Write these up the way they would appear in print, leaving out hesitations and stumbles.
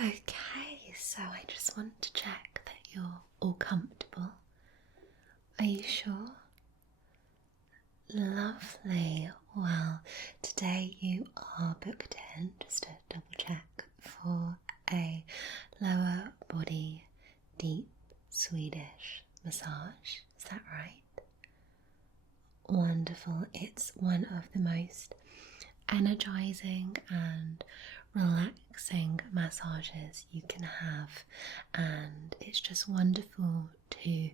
Okay, so I just want to check that you're all comfortable. Are you sure? Lovely. Well, today you are booked in, just to double check, for a lower body deep Swedish massage. Is that right? Wonderful. It's one of the most energizing and relaxing massages you can have, and it's just wonderful to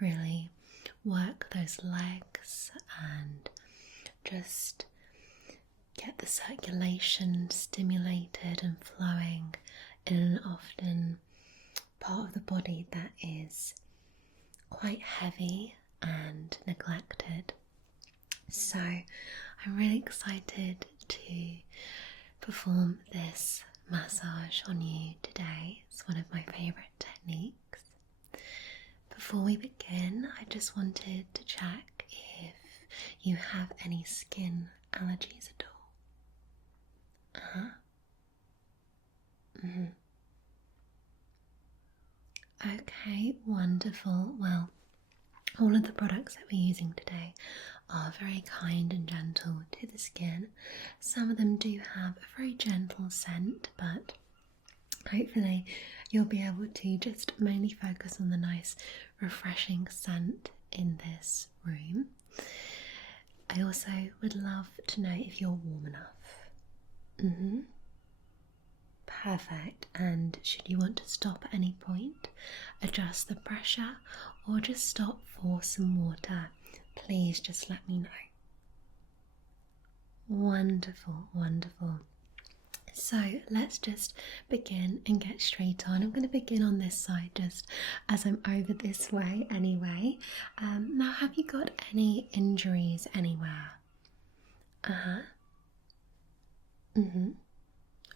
really work those legs and just get the circulation stimulated and flowing in an often part of the body that is quite heavy and neglected. So I'm really excited to perform this massage on you today. It's one of my favourite techniques. Before we begin, I just wanted to check if you have any skin allergies at all. Okay, wonderful. Well, all of the products that we're using today are very kind and gentle to the skin. Some of them do have a very gentle scent, but hopefully you'll be able to just mainly focus on the nice refreshing scent in this room. I also would love to know if you're warm enough. Perfect. And should you want to stop at any point, adjust the pressure, or just stop for some water, please just let me know. Wonderful, wonderful. So let's just begin and get straight on. I'm going to begin on this side just as I'm over this way anyway. Now, have you got any injuries anywhere?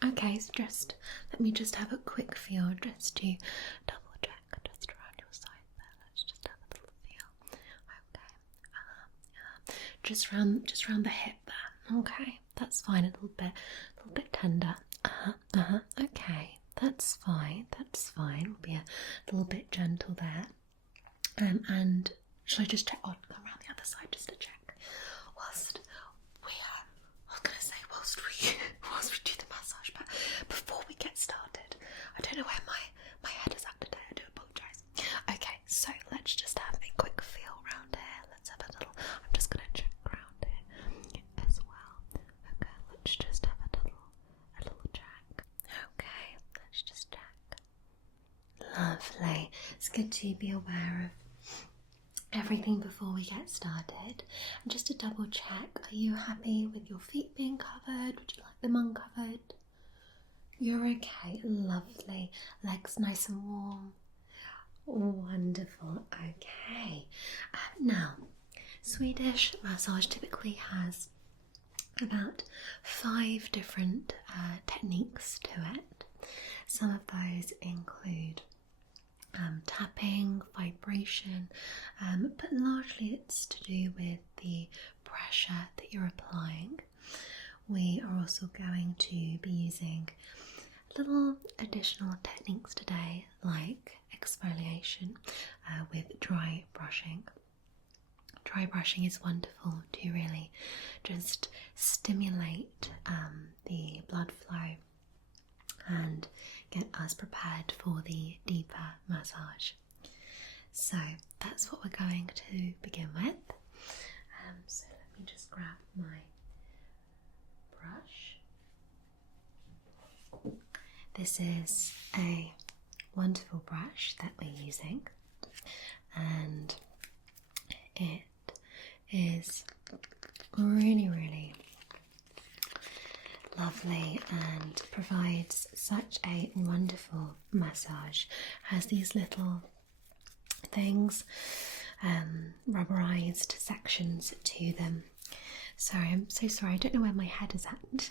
Okay, so just let me just have a quick feel just to double check just around your side there. Let's just have a little feel. Okay. Just round the hip there. Okay, that's fine. A little bit tender. Okay, that's fine. That's fine. We'll be a little bit gentle there. And shall I just check? Oh, come around the other side just to check. Whilst we do the massage, but before we get started, I don't know where my head is at today. I do apologise. Okay, so let's just have a quick feel around here. Let's have a little. I'm just gonna check around here as well. Okay, let's just have a little check. Okay, let's just check. Lovely. It's good to be aware of everything before we get started. And just to double check, are you happy with your feet being covered? Would you like them uncovered? You're okay. Lovely. Legs nice and warm. Wonderful. Okay. Now, Swedish massage typically has about 5 different techniques to it. Some of those include tapping, vibration, but largely it's to do with the pressure that you're applying. We are also going to be using little additional techniques today, like exfoliation with dry brushing. Dry brushing is wonderful to really just stimulate the blood flow and get us prepared for the deeper massage. So that's what we're going to begin with. So let me just grab my brush. This is a wonderful brush that we're using, and it is really lovely and provides such a wonderful massage. Has these little things, rubberized sections to them. Sorry, I'm so sorry. I don't know where my head is at.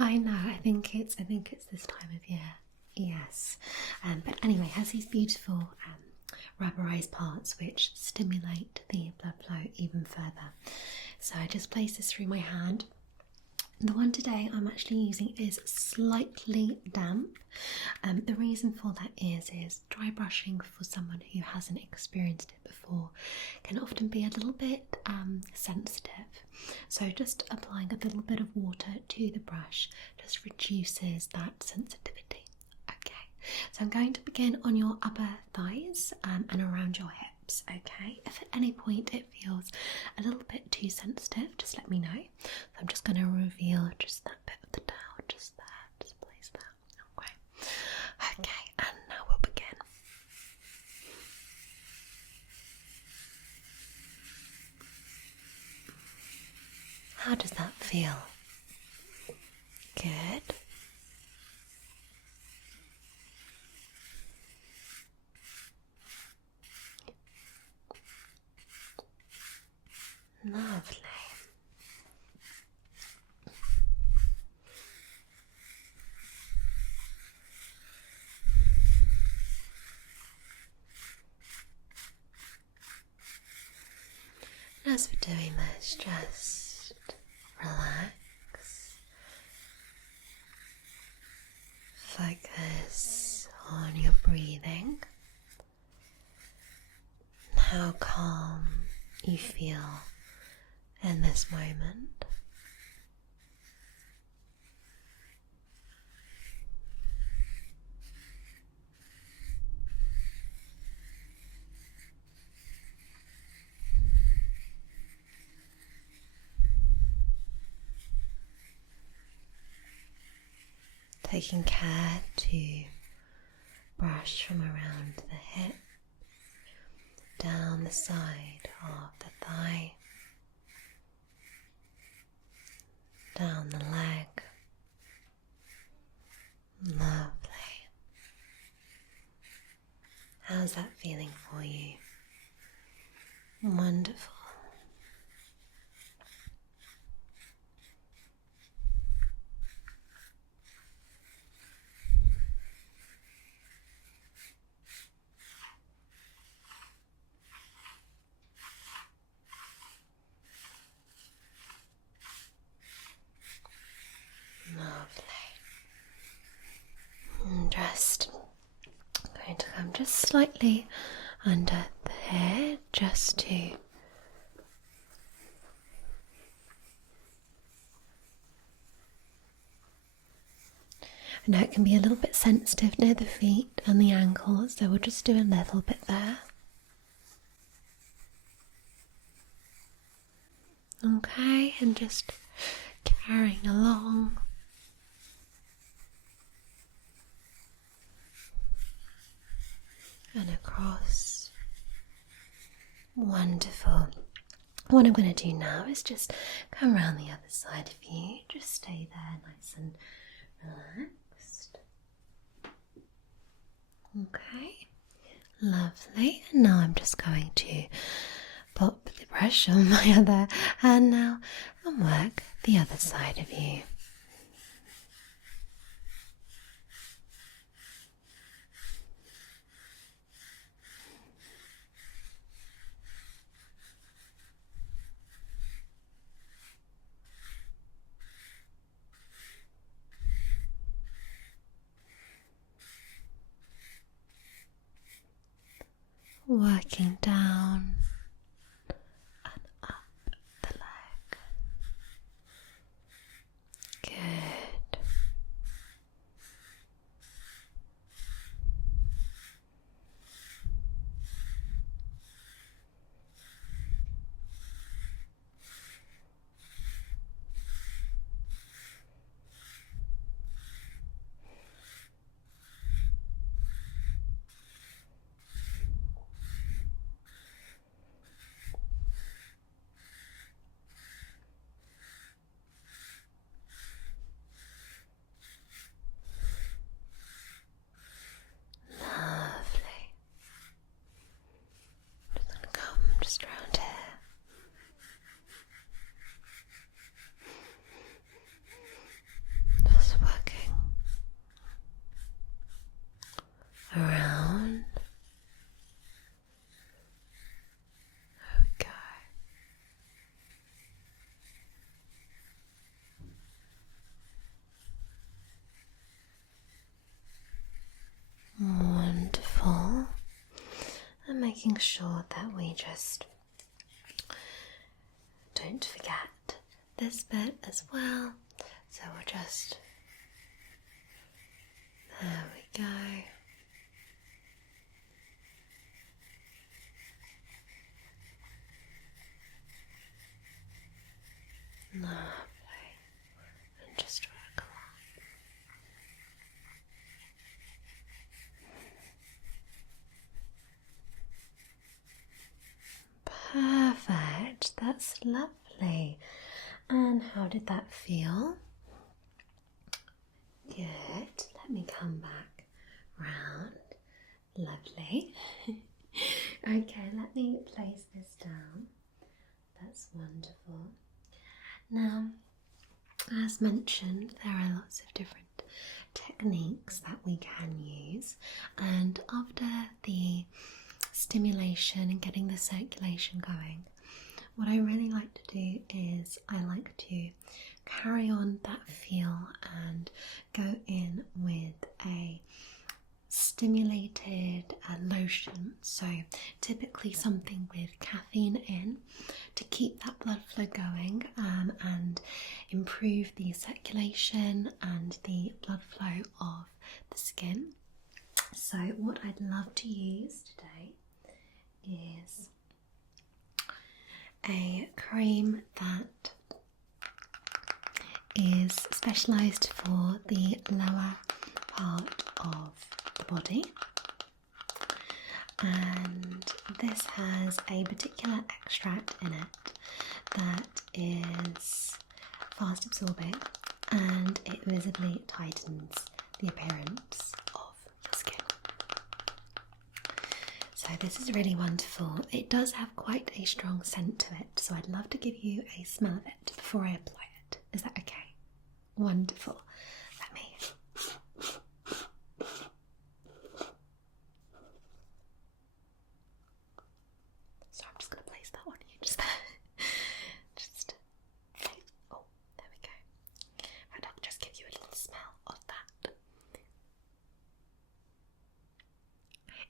I know. I think it's this time of year. Yes. But anyway, it has these beautiful rubberized parts which stimulate the blood flow even further. So I just place this through my hand The one today I'm actually using is slightly damp. The reason for that is dry brushing for someone who hasn't experienced it before can often be a little bit sensitive. So just applying a little bit of water to the brush just reduces that sensitivity. Okay, so I'm going to begin on your upper thighs and around your hips. Okay, if at any point it feels a little bit too sensitive, just let me know. So I'm just going to reveal just that bit of the towel, just there, just place that. Okay, okay, and now we'll begin. How does that feel? Good. Lovely. As we're doing this, just relax. Focus on your breathing, how calm you feel in this moment. Taking care to brush from around the hip, down the side of the thigh, down the leg. Lovely. How's that feeling for you? Wonderful. And just going to come just slightly under the hair, just to I know it can be a little bit sensitive near the feet and the ankles, so we'll just do a little bit there. Okay, and just carrying along. And across. Wonderful. What I'm going to do now is just come around the other side of you. Just stay there nice and relaxed. Okay, lovely. And now I'm just going to pop the brush on my other hand now and work the other side of you. Working down and up the leg. Good. making sure that we just don't forget this bit as well. So we'll just, there we go. Lovely. And just work along. Perfect. That's lovely. And how did that feel? Good. Let me come back round. Lovely. Okay, let me place this down. That's wonderful. Now, as mentioned, there are lots of different techniques that we can use, and after the stimulation and getting the circulation going, what I really like to do is I like to carry on that feel and go in with a stimulated lotion, so typically something with caffeine in to keep that blood flow going and improve the circulation and the blood flow of the skin. So what I'd love to use today is a cream that is specialised for the lower part of the body, and this has a particular extract in it that is fast absorbing, and it visibly tightens the appearance of your skin. So this is really wonderful. It does have quite a strong scent to it, so I'd love to give you a smell of it before I apply it. Is that okay? Wonderful. Let me. So I'm just going to place that on you just oh, there we go. And I'll just give you a little smell of that.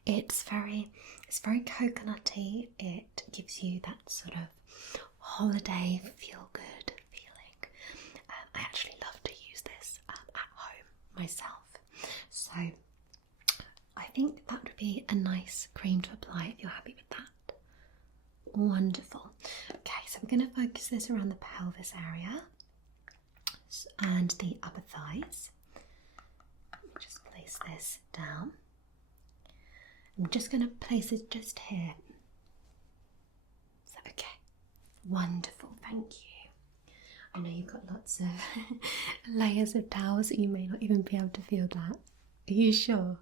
It's very coconutty. It gives you that sort of holiday feel-good feeling. I actually love to use this at home myself, so I think that would be a nice cream to apply if you're happy with that. Wonderful. Okay, so we're going to focus this around the pelvis area and the upper thighs. Just place this down. I'm just going to place it just here. Is that okay? Wonderful, thank you. I know you've got lots of layers of towels, so you may not even be able to feel that. Are you sure?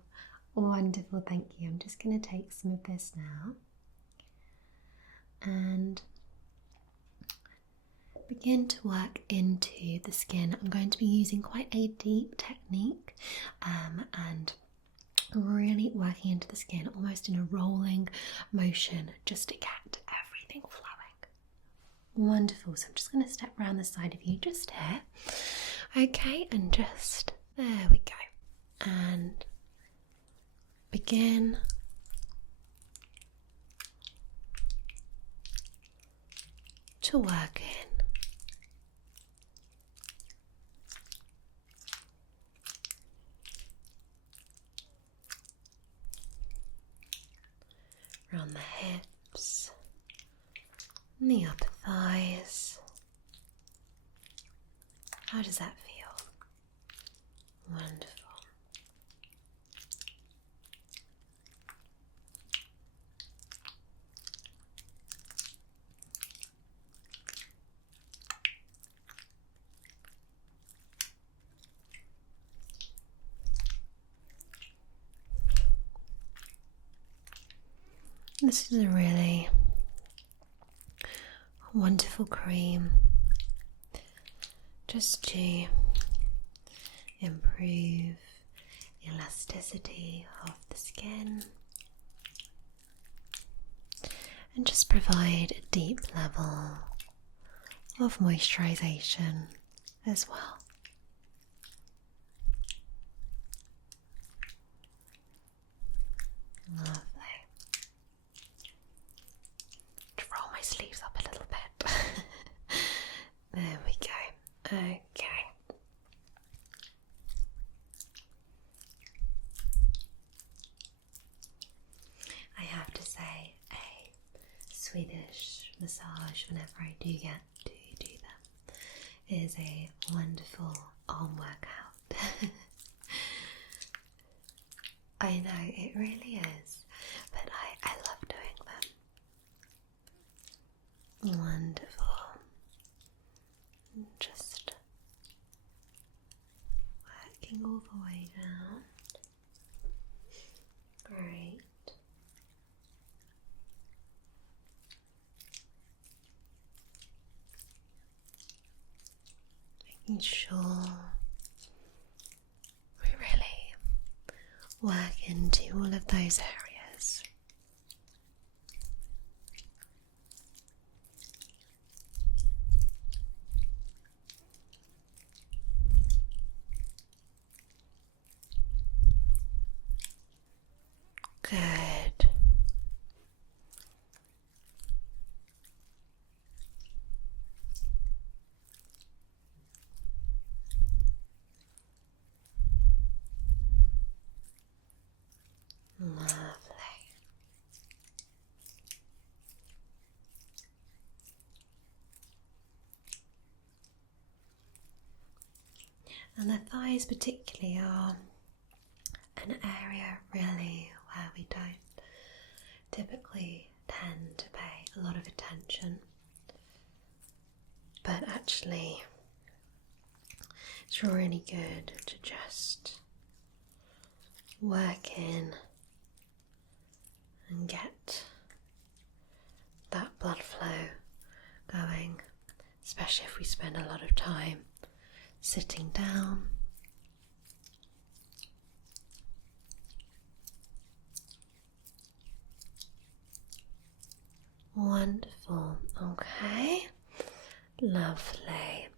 Wonderful, thank you. I'm just going to take some of this now and begin to work into the skin. I'm going to be using quite a deep technique and really working into the skin almost in a rolling motion just to get everything flowing. Wonderful. So I'm just going to step around the side of you just here. Okay, and just there we go. And begin to work in. Around the hips and the upper thighs. How does that feel? Wonderful. This is a really wonderful cream just to improve the elasticity of the skin and just provide a deep level of moisturization as well. Lovely. Swedish massage, whenever I do get to do them, is a wonderful arm workout. I know, it really is, but I love doing them. Wonderful. Just working all the way down. Great. Making sure we really work into all of those areas. Good. Lovely. And the thighs particularly are an area really where we don't typically tend to pay a lot of attention, but actually it's really good to just work in and get that blood flow going, especially if we spend a lot of time sitting down. Wonderful. Okay, lovely.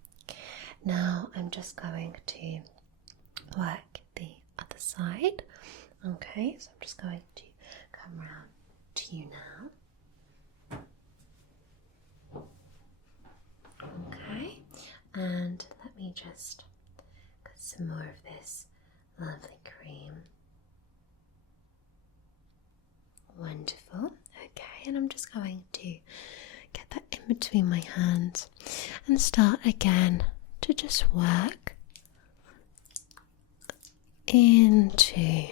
Now I'm just going to work the other side. Okay, so I'm just going to come round to you now. Okay, and let me just get some more of this lovely cream. Wonderful. Okay, and I'm just going to get that in between my hands and start again to just work into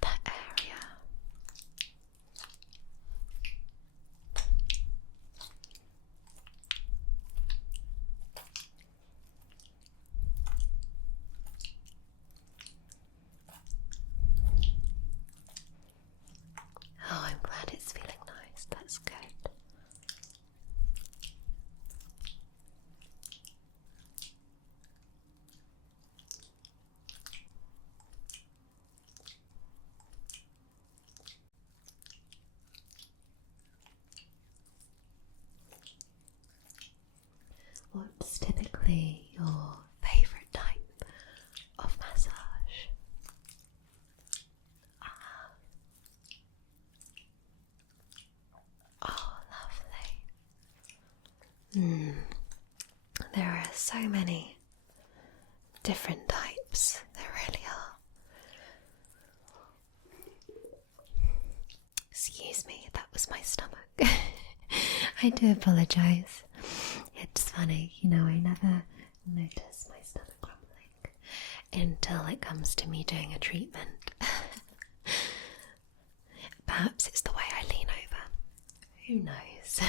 that area. Oh, I'm glad it's feeling nice. That's good. What's typically your favourite type of massage? Oh, lovely. There are so many different types. There really are. Excuse me, that was my stomach. I do apologise. It's funny, I never notice my stomach grumbling until it comes to me doing a treatment. Perhaps it's the way I lean over. Who knows?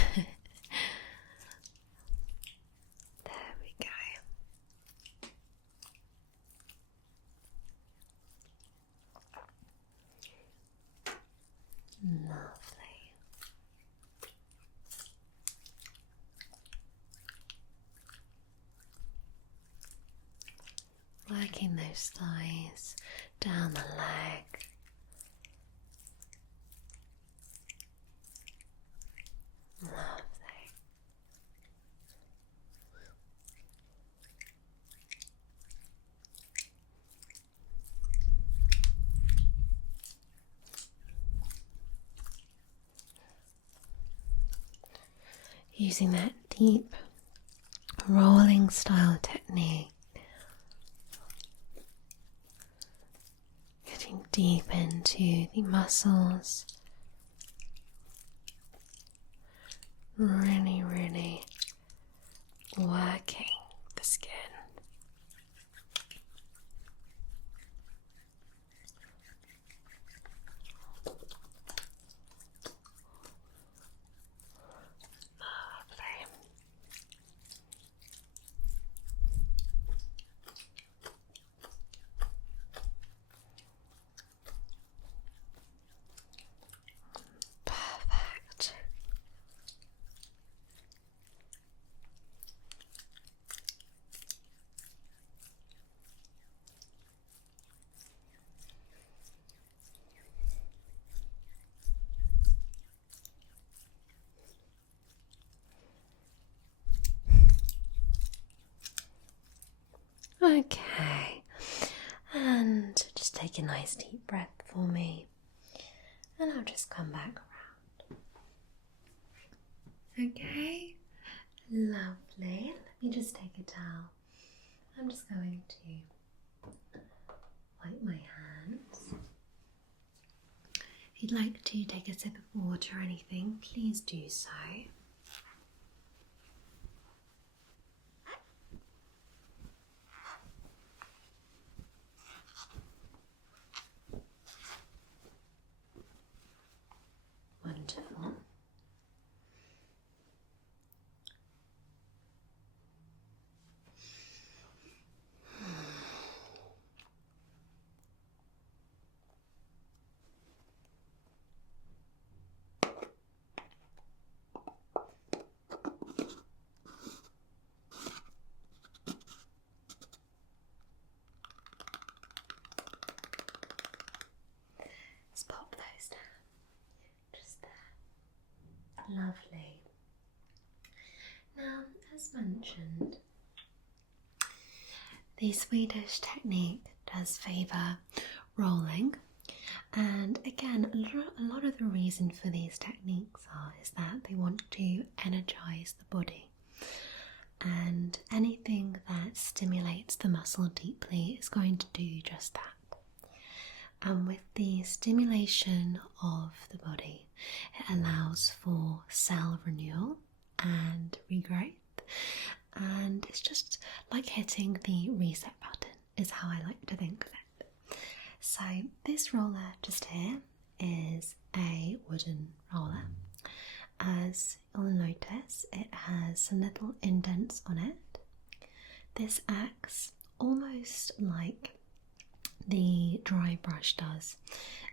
There we go. Lovely. Working those thighs down the leg. Lovely. Using that deep rolling style technique, getting deep into the muscles really, really working the skin. Lovely. Perfect. Okay, and just take a nice deep breath for me, and I'll just come back around. Okay, lovely. Let me just take a towel. I'm just going to wipe my hands. If you'd like to take a sip of water or anything, please do so. Wonderful. Let's pop those down, just there. Lovely. Now, as mentioned, the Swedish technique does favour rolling, and again, a lot of the reason for these techniques is that they want to energise the body, and anything that stimulates the muscle deeply is going to do just that. And with the stimulation of the body, it allows for cell renewal and regrowth, and it's just like hitting the reset button is how I like to think of it. So this roller just here is a wooden roller. As you'll notice, it has some little indents on it. This acts almost like the dry brush does,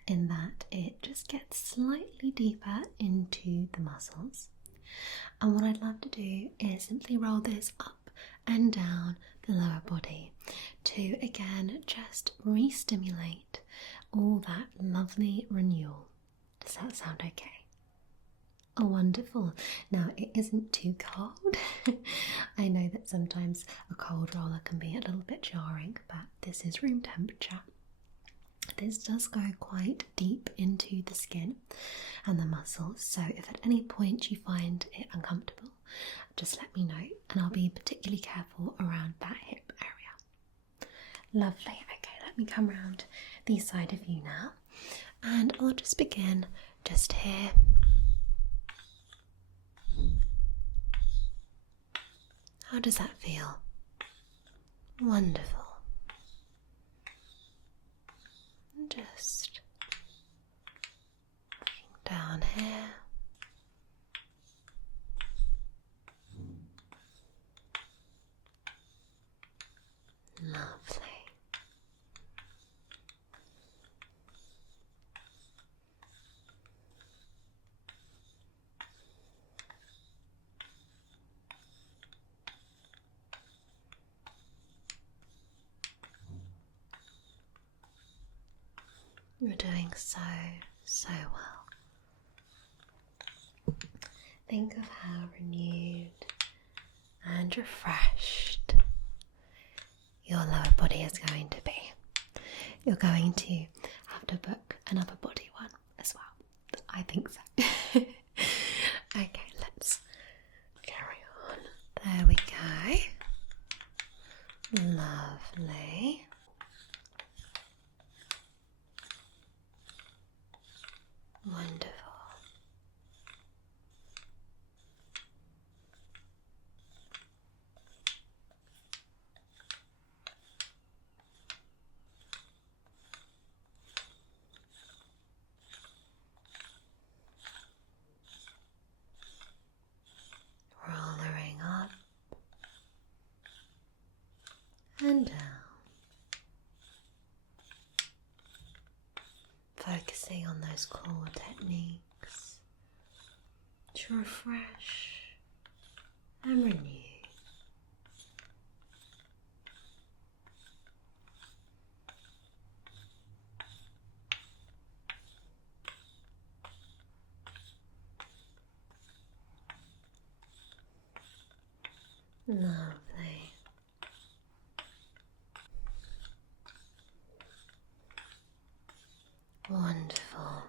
in that it just gets slightly deeper into the muscles. And what I'd love to do is simply roll this up and down the lower body to again just re-stimulate all that lovely renewal. Does that sound okay? Oh, wonderful. Now, it isn't too cold. I know that sometimes a cold roller can be a little bit jarring, but this is room temperature. This does go quite deep into the skin and the muscles, so if at any point you find it uncomfortable, just let me know and I'll be particularly careful around that hip area. Lovely. Okay, let me come around the side of you now, and I'll just begin just here. How does that feel? Wonderful. And just down here. Lovely. You're doing so well. Think of how renewed and refreshed your lower body is going to be. You're going to have to book another body one as well. I think so. Okay, let's carry on. There we go. Lovely. Wonderful. on those core techniques to refresh and renew. Lovely. Wonderful.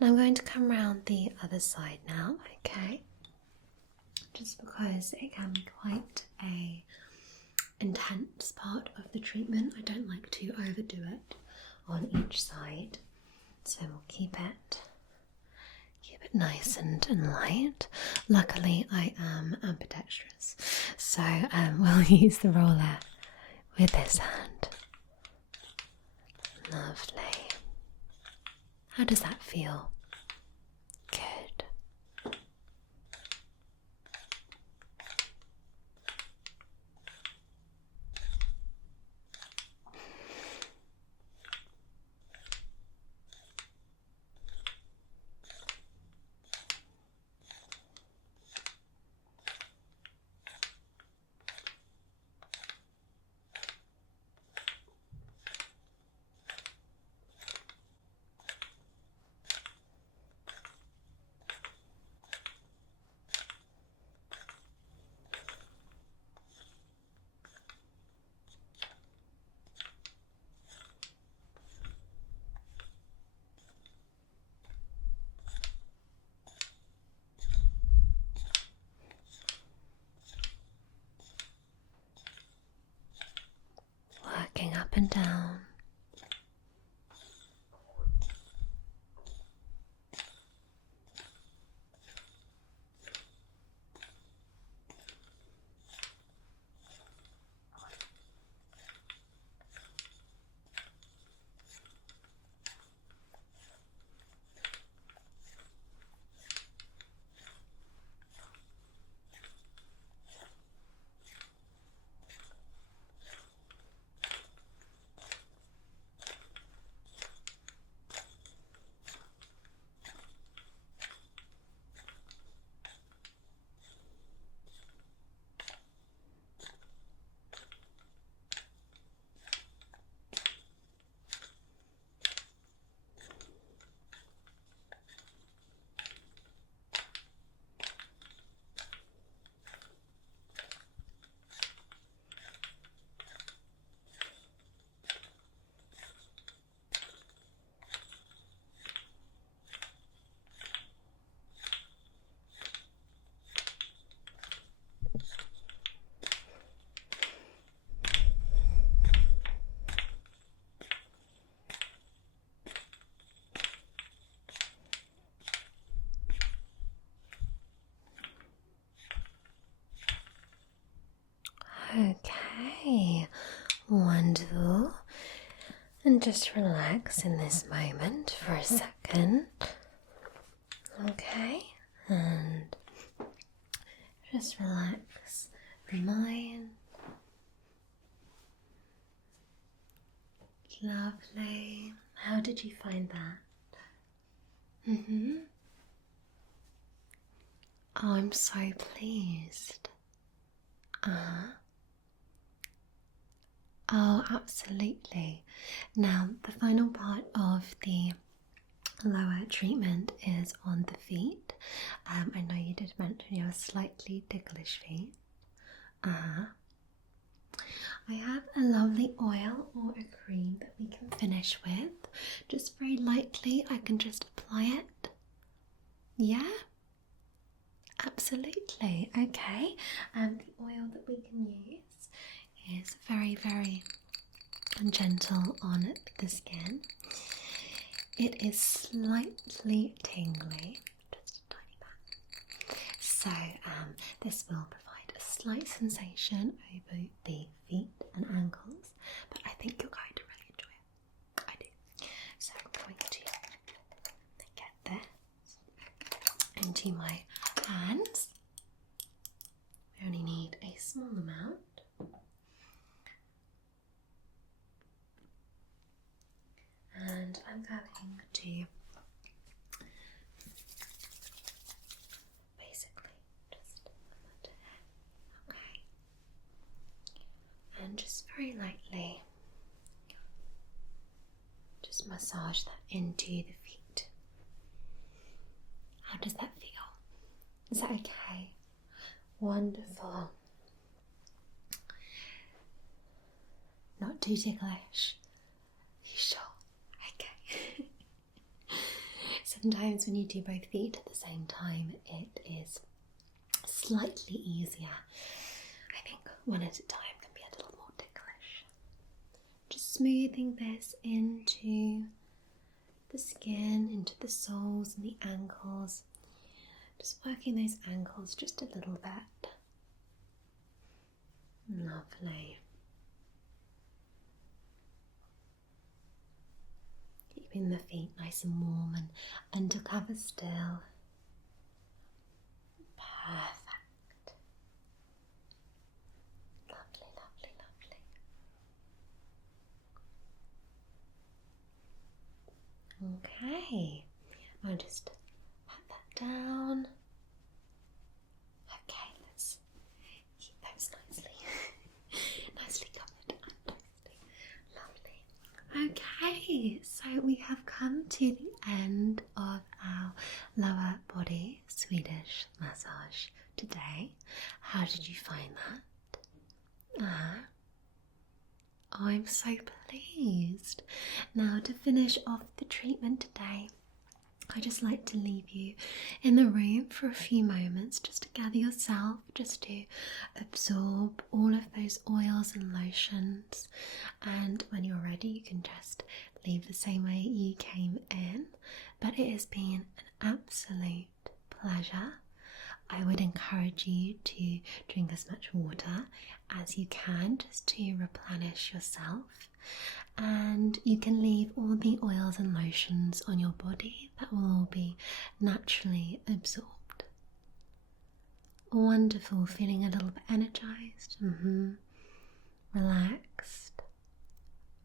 And I'm going to come round the other side now, okay? Just because it can be quite a intense part of the treatment. I don't like to overdo it on each side. So we'll keep it nice and light. Luckily I am ambidextrous, so we'll use the roller with this hand. Lovely. How does that feel? Good. Working up and down. Okay, wonderful. And just relax in this moment for a second. Okay, and just relax the mind. Lovely. How did you find that? Oh, I'm so pleased. Oh, absolutely. Now, the final part of the lower treatment is on the feet. I know you did mention you have slightly ticklish feet. I have a lovely oil or a cream that we can finish with. Just very lightly, I can just apply it. Yeah? Absolutely. Okay. And the oil that we can use is very, very gentle on the skin. It is slightly tingly, just a tiny bit. So this will provide a slight sensation over the feet and ankles, but I think you're going to really enjoy it. I do. So I'm going to get this into my hands. We only need a small amount. And I'm going to just massage that into the feet. How does that feel? Is that okay? Wonderful. Not too ticklish. You sure? Okay. Sometimes when you do both feet at the same time, it is slightly easier. I think one at a time can be a little more ticklish. Just smoothing this into the skin, into the soles and the ankles. Just working those ankles just a little bit. Lovely. Keeping the feet nice and warm and under cover still. Perfect. Lovely, lovely, lovely. Okay, I'll just pat that down. Okay, let's keep those nicely covered and toasty. Lovely. Okay, so we have come to the end of our lower body Swedish massage today. How did you find that? I'm so pleased. Now, to finish off the treatment today, I just like to leave you in the room for a few moments just to gather yourself, just to absorb all of those oils and lotions. And when you're ready, you can just leave the same way you came in. But it has been an absolute pleasure. I would encourage you to drink as much water as you can just to replenish yourself. And you can leave all the oils and lotions on your body. That will all be naturally absorbed. Wonderful, feeling a little bit energized, relaxed.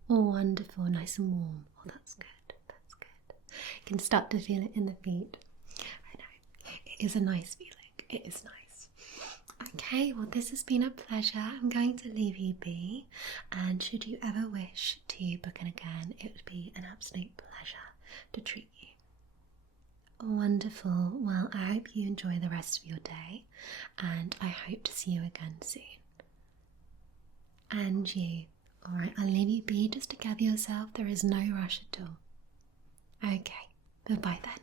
Wonderful, nice and warm. Oh, that's good, that's good. You can start to feel it in the feet. I know, it is a nice feeling, it is nice. Okay, well, this has been a pleasure. I'm going to leave you be, and should you ever wish to book in again, it would be an absolute pleasure to treat you. Wonderful. Well, I hope you enjoy the rest of your day, and I hope to see you again soon. And you. Alright, I'll leave you be just to gather yourself. There is no rush at all. Okay, goodbye then.